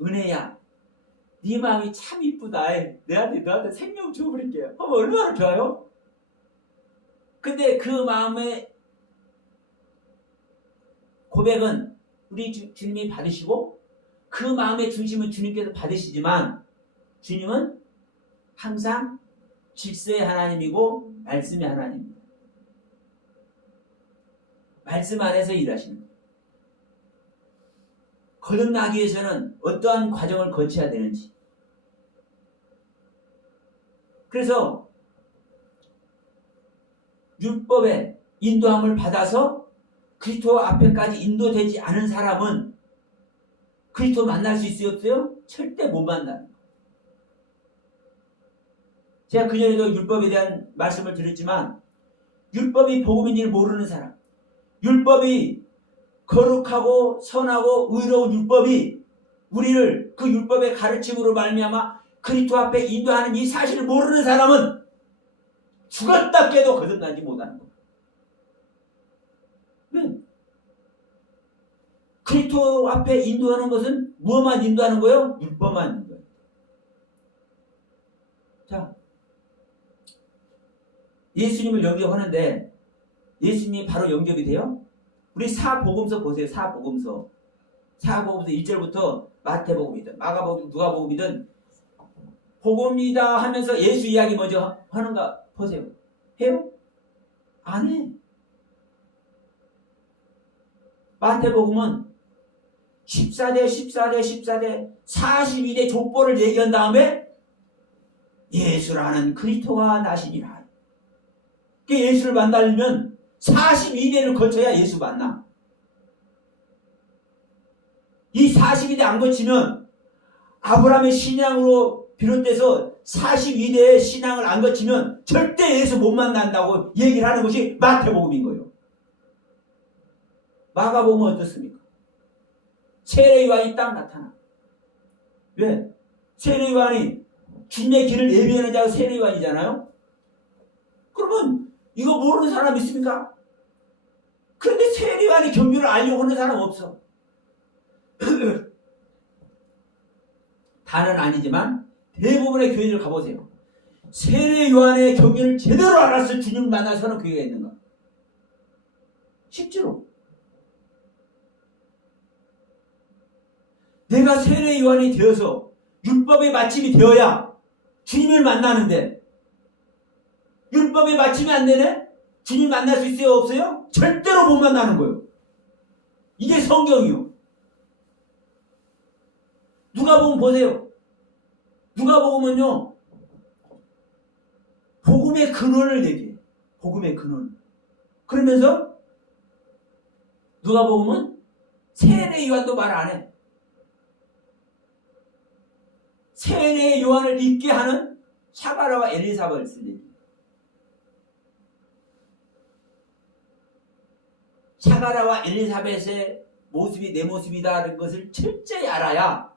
은혜야, 네 마음이 참 이쁘다. 너한테 생명 줘버릴게요. 얼마나 좋아요? 근데 그 마음의 고백은 우리 주님이 받으시고 그 마음의 중심은 주님께서 받으시지만 주님은 항상 질서의 하나님이고 말씀의 하나님입니다. 말씀 안에서 일하시는 거예요. 거듭나기 위해서는 어떠한 과정을 거쳐야 되는지. 그래서 율법의 인도함을 받아서 그리스도 앞에까지 인도되지 않은 사람은 그리스도 만날 수 있어요? 없어요? 절대 못 만나는 거예요. 제가 그전에도 율법에 대한 말씀을 드렸지만 율법이 복음인지를 모르는 사람, 율법이 거룩하고 선하고 의로운 율법이 우리를 그 율법의 가르침으로 말미암아 그리스도 앞에 인도하는 이 사실을 모르는 사람은 죽었다 깨도 거듭나지 못하는 거예요. 왜? 그리스도 앞에 인도하는 것은 무엇만 인도하는 거예요? 율법만 인도해요. 자, 예수님을 영접하는데 예수님이 바로 영접이 돼요? 우리 사복음서 보세요. 사복음서 1절부터 마태복음이든 마가복음, 누가복음이든 복음이다 하면서 예수 이야기 먼저 하는가 보세요. 해요? 안 해. 마태복음은 14대 42대 족보를 얘기한 다음에 예수라는 그리스도가 나시니라. 예수를 만나려면 42대를 거쳐야 예수 만나. 이 42대 안 거치면 아브라함의 신앙으로 비롯돼서 42대의 신앙을 안 거치면 절대 예수 못 만난다고 얘기를 하는 것이 마태복음인 거예요. 마가복음은 어떻습니까? 세례 요한이 딱 나타나. 왜? 세례 요한이 주님의 길을 예비하는 자가 세례 요한이잖아요. 그러면 이거 모르는 사람 있습니까? 그런데 세례 요한의 경륜을 알려고 하는 사람 없어. 다는 아니지만 대부분의 교회들 가보세요. 세례 요한의 경륜을 제대로 알아서 주님을 만나서는 교회가 있는가? 실제로. 내가 세례 요한이 되어서 율법의 마침이 되어야 주님을 만나는데 율법의 마침이 안 되네? 주님 만날 수 있어요? 없어요? 절대로 못 만나는 거예요. 이게 성경이요. 누가복음 보세요. 누가복음은요. 복음의 근원을 얘기해요. 복음의 근원. 그러면서 누가복음은 세례 요한도 말 안 해. 세례 요한을 잊게 하는 샤가라와 엘리사벳을 얘기해요. 샤가라와 엘리사벳의 모습이 내 모습이다라는 것을 철저히 알아야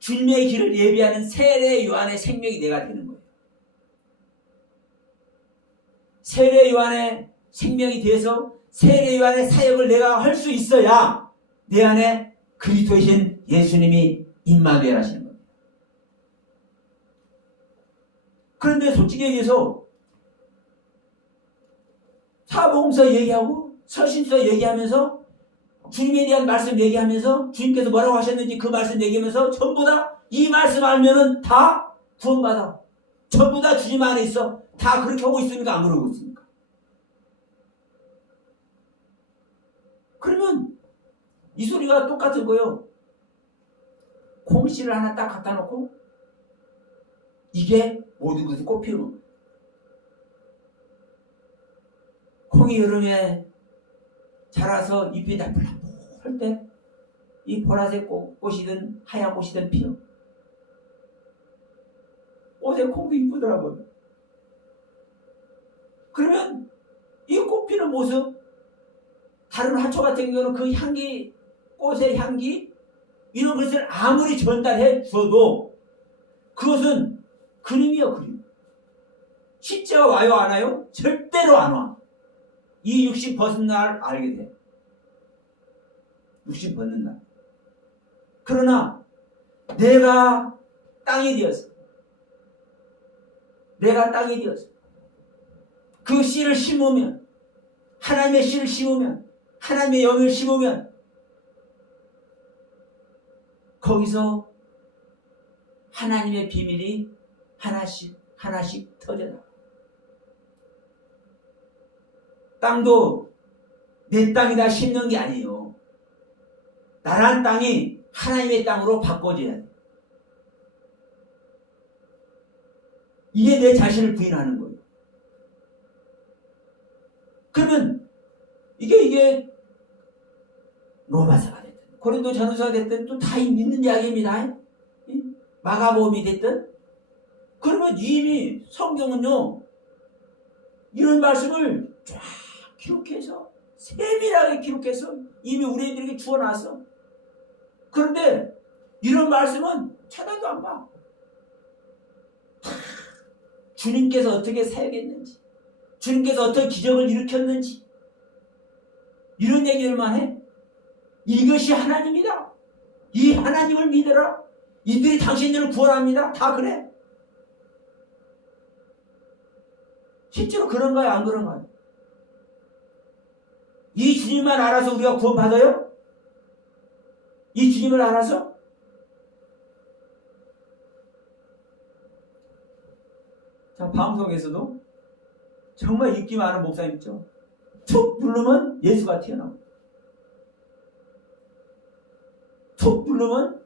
주님의 길을 예비하는 세례 요한의 생명이 내가 되는 거예요. 세례 요한의 생명이 돼서 세례 요한의 사역을 내가 할 수 있어야 내 안에 그리스도이신 예수님이 임마누엘 하시는 겁니다. 그런데 솔직히 얘기해서 사복음서 얘기하고 서신서 얘기하면서 주님에 대한 말씀 얘기하면서 주님께서 뭐라고 하셨는지 그 말씀 얘기하면서 전부 다 이 말씀 알면은 다 구원받아. 전부 다 주님 안에 있어. 다 그렇게 하고 있습니까? 안 그러고 있습니까? 그러면 이 소리가 똑같은 거예요. 콩씨를 하나 딱 갖다 놓고 이게 모든 것을 꽃 피우는 거예요. 콩이 여름에 자라서 잎이 나풀나풀할 때 이 보라색 꽃이든 하얀 꽃이든 피어. 꽃에 콩도 이쁘더라고요. 그러면 이 꽃 피는 모습, 다른 화초 같은 경우는 그 향기, 꽃의 향기 이런 것을 아무리 전달해 주어도 그것은 그림이요, 그림. 실제가 와요, 안 와요? 절대로 안 와. 이 육신 벗은 날 알게 돼. 육신 벗는 날. 그러나 내가 땅이 되었어. 내가 땅이 되었어. 그 씨를 심으면, 하나님의 씨를 심으면 하나님의 영을 심으면 거기서 하나님의 비밀이 하나씩 하나씩 터져나가. 땅도 내 땅이다 심는 게 아니에요. 나란 땅이 하나님의 땅으로 바꿔져야 돼. 이게 내 자신을 부인하는 거예요. 그러면 이게 로마서가 됐든 고린도 전후서가 됐든 또 다 있는 이야기입니다. 마가복음이 됐든. 그러면 이미 성경은요 이런 말씀을 쫙 기록해서 세밀하게 기록해서 이미 우리들에게 주어놨어. 그런데 이런 말씀은 쳐다도 안 봐. 주님께서 어떻게 사역했는지, 주님께서 어떤 기적을 일으켰는지 이런 얘기들만 해. 이것이 하나님이다. 이 하나님을 믿어라. 이들이 당신들을 구원합니다. 다 그래. 실제로 그런가요? 안 그런가요? 이 주님만 알아서 우리가 구원받아요? 이 주님을 알아서? 자, 방송에서도 정말 인기 많은 목사님 있죠. 툭 부르면 예수가 튀어나오고 툭 부르면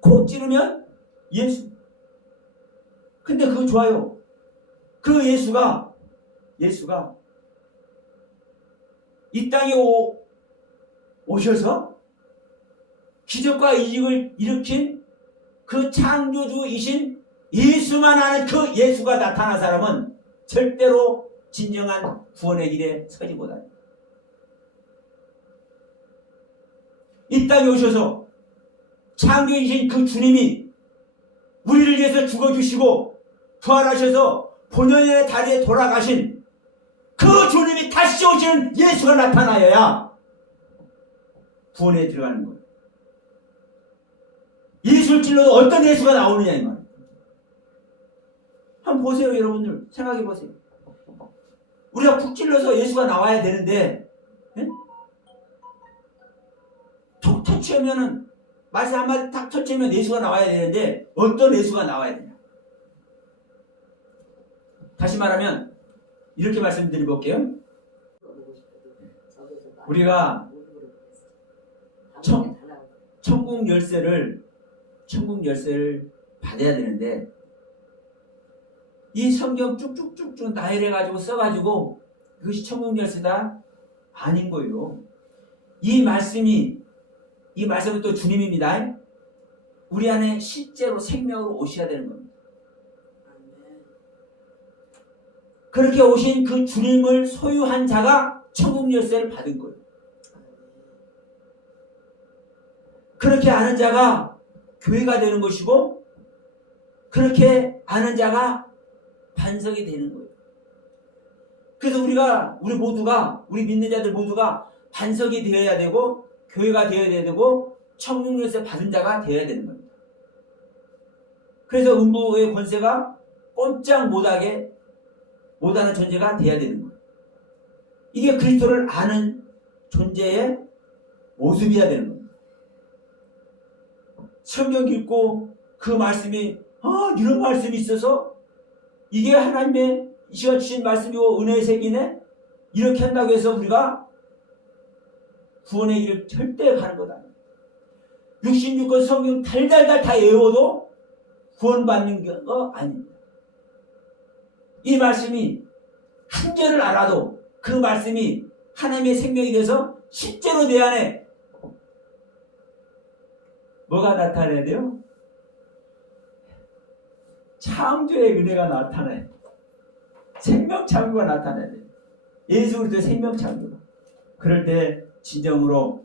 코 찌르면 예수. 근데 그거 좋아요. 그 예수가 이 땅에 오셔서 기적과 이적을 일으킨 그 창조주이신 예수만 아는 그 예수가 나타난 사람은 절대로 진정한 구원의 길에 서지 못합니다. 이 땅에 오셔서 창조주이신 그 주님이 우리를 위해서 죽어주시고 부활하셔서 본연의 다리에 돌아가신 그 주님이 다시 오시는 예수가 나타나야 구원에 들어가는 거예요. 예수를 찔러도 어떤 예수가 나오느냐 이 말이에요. 한번 보세요. 여러분들 생각해 보세요. 우리가 푹 찔러서 예수가 나와야 되는데 네? 톡 터치하면은 말씀 한마디 탁 터치하면 예수가 나와야 되는데 어떤 예수가 나와야 되냐. 다시 말하면 이렇게 말씀드려볼게요. 우리가 천국 열쇠를 받아야 되는데 이 성경 쭉쭉쭉쭉 나열해가지고 써가지고 그것이 천국 열쇠다? 아닌 거예요. 이 말씀은 또 주님입니다. 우리 안에 실제로 생명으로 오셔야 되는 겁니다. 그렇게 오신 그 주님을 소유한 자가 천국 열쇠를 받은 거예요. 그렇게 아는 자가 교회가 되는 것이고 그렇게 아는 자가 반석이 되는 거예요. 그래서 우리 믿는 자들 모두가 반석이 되어야 되고 교회가 되어야 되고 천국 열쇠 받은 자가 되어야 되는 겁니다. 그래서 음부의 권세가 꼼짝 못하는 존재가 되어야 되는 거예요. 이게 그리스도를 아는 존재의 모습이어야 되는 겁니다. 성경 읽고 그 말씀이 이런 말씀이 있어서 이게 하나님의 이 시간 주신 말씀이고 은혜의 색이네 이렇게 한다고 해서 우리가 구원의 길을 절대 가는 것 아니에요. 66권 성경 달달달 다 외워도 구원받는 거 아닙니다. 이 말씀이 한 절을 알아도 그 말씀이 하나님의 생명이 돼서 실제로 내 안에 뭐가 나타나야 돼요? 창조의 은혜가 나타나요. 생명 창조가 나타나야 돼요. 예수 그리스도의 생명 창조가. 그럴 때 진정으로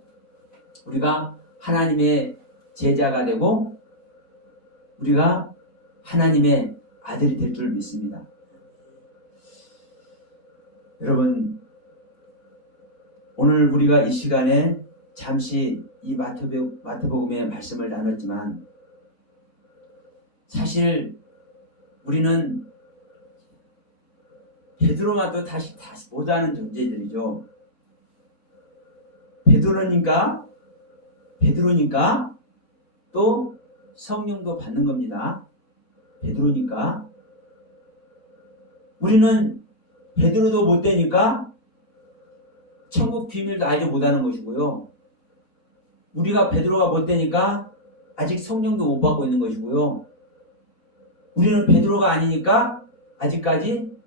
우리가 하나님의 제자가 되고 우리가 하나님의 아들이 될 줄 믿습니다. 여러분, 오늘 우리가 이 시간에 잠시 이 마태복음의 말씀을 나눴지만 사실 우리는 베드로만도 다시 못하는 존재들이죠. 베드로니까 또 성령도 받는 겁니다. 베드로니까. 우리는 베드로도 못 되니까 천국 비밀도 알지 못하는 것이고요. 우리가 베드로가 못 되니까 아직 성령도 못 받고 있는 것이고요. 우리는 베드로가 아니니까 아직까지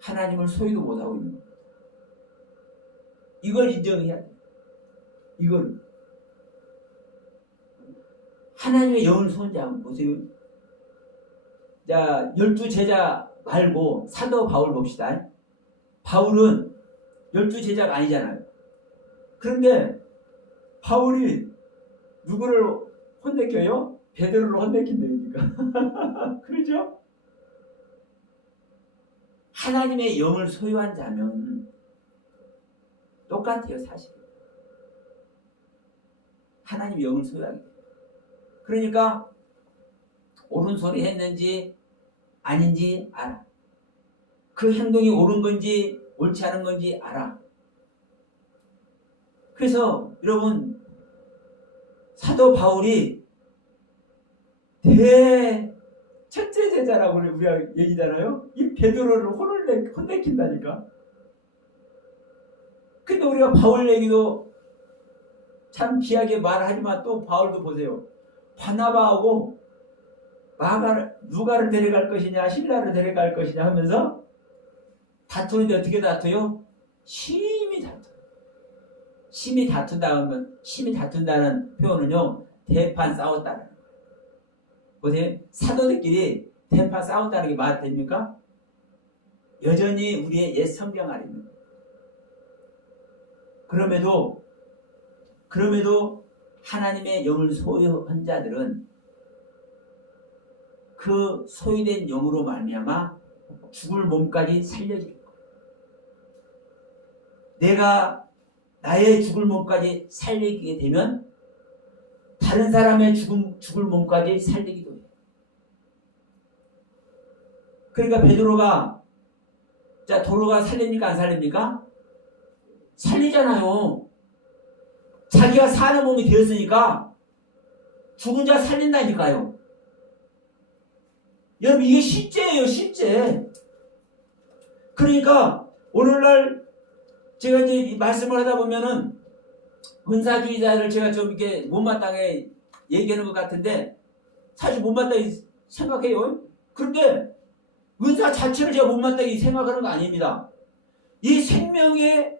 하나님을 소유도 못하고 있는 겁니다. 이걸 인정해야 돼요. 이걸. 하나님의 영을 소유자 한번 보세요. 자, 12제자 말고 사도 바울 봅시다. 바울은 12제자가 아니잖아요. 그런데 바울이 누구를 혼내켜요? 베드로를 혼내킨다니까. 그렇죠? 하나님의 영을 소유한 자면 똑같아요, 사실. 하나님의 영을 소유하게 돼요. 그러니까 옳은 소리 했는지 아닌지 알아. 그 행동이 옳은 건지 옳지 않은 건지 알아. 그래서 여러분, 사도 바울이 첫째 제자라고 우리가 얘기잖아요. 이 베드로를 혼내킨다니까. 근데 우리가 바울 얘기도 참 귀하게 말하지만 또 바울도 보세요. 바나바하고 누가를 데려갈 것이냐 실라를 데려갈 것이냐 하면서 다투는데 어떻게 다투요? 심히 다툰다는 표현은요, 대판 싸웠다는 거예요. 보세요. 사도들끼리 대판 싸웠다는 게 말이 됩니까? 여전히 우리의 옛 성경 아닙니다. 그럼에도 하나님의 영을 소유한 자들은 그 소유된 영으로 말미암아 죽을 몸까지 살려질 거예요. 내가 나의 죽을 몸까지 살리게 되면 다른 사람의 죽을 몸까지 살리기도 해요. 그러니까 베드로가 도로가 살립니까 안 살립니까? 살리잖아요. 자기가 사는 몸이 되었으니까 죽은 자 살린다니까요. 여러분, 이게 실제예요, 실제. 그러니까 오늘날 제가 이제 말씀을 하다 보면은 은사주의자를 제가 좀 이렇게 못마땅하게 얘기하는 것 같은데 사실 못마땅히 생각해요. 그런데 은사 자체를 제가 못마땅히 생각하는 거 아닙니다. 이 생명의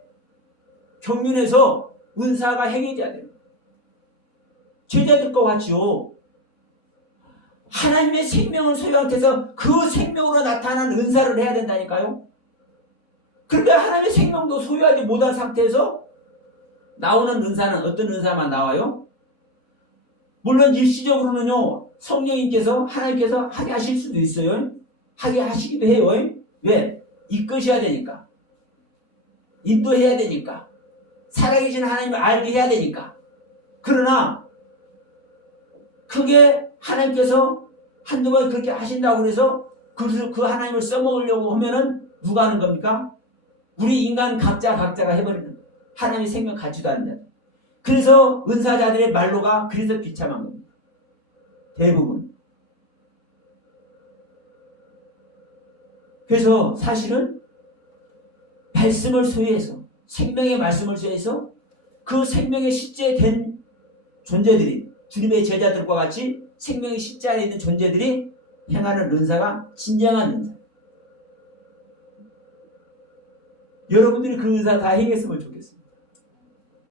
경륜에서 은사가 행해져야 돼요. 제자들과 같이요. 하나님의 생명을 소유한 데서 그 생명으로 나타난 은사를 해야 된다니까요. 그런데 하나님의 생명도 소유하지 못한 상태에서 나오는 은사는 어떤 은사만 나와요? 물론 일시적으로는요, 성령님께서 하나님께서 하게 하실 수도 있어요. 하게 하시기도 해요. 왜? 이끄셔야 되니까. 인도해야 되니까. 살아계신 하나님을 알게 해야 되니까. 그러나 그게 하나님께서 한두 번 그렇게 하신다고 그래서 그 하나님을 써먹으려고 하면은 누가 하는 겁니까? 우리 인간 각자가 해버리는 거예요. 하나님의 생명 갖지도 않는 자들. 그래서 은사자들의 말로가 그래서 비참한 겁니다. 대부분. 그래서 사실은 말씀을 소유해서, 생명의 말씀을 소유해서 그 생명의 실제 된 존재들이, 주님의 제자들과 같이 생명의 실제 안에 있는 존재들이 행하는 은사가 진정한 은사. 여러분들이 그 은사 다 행했으면 좋겠습니다.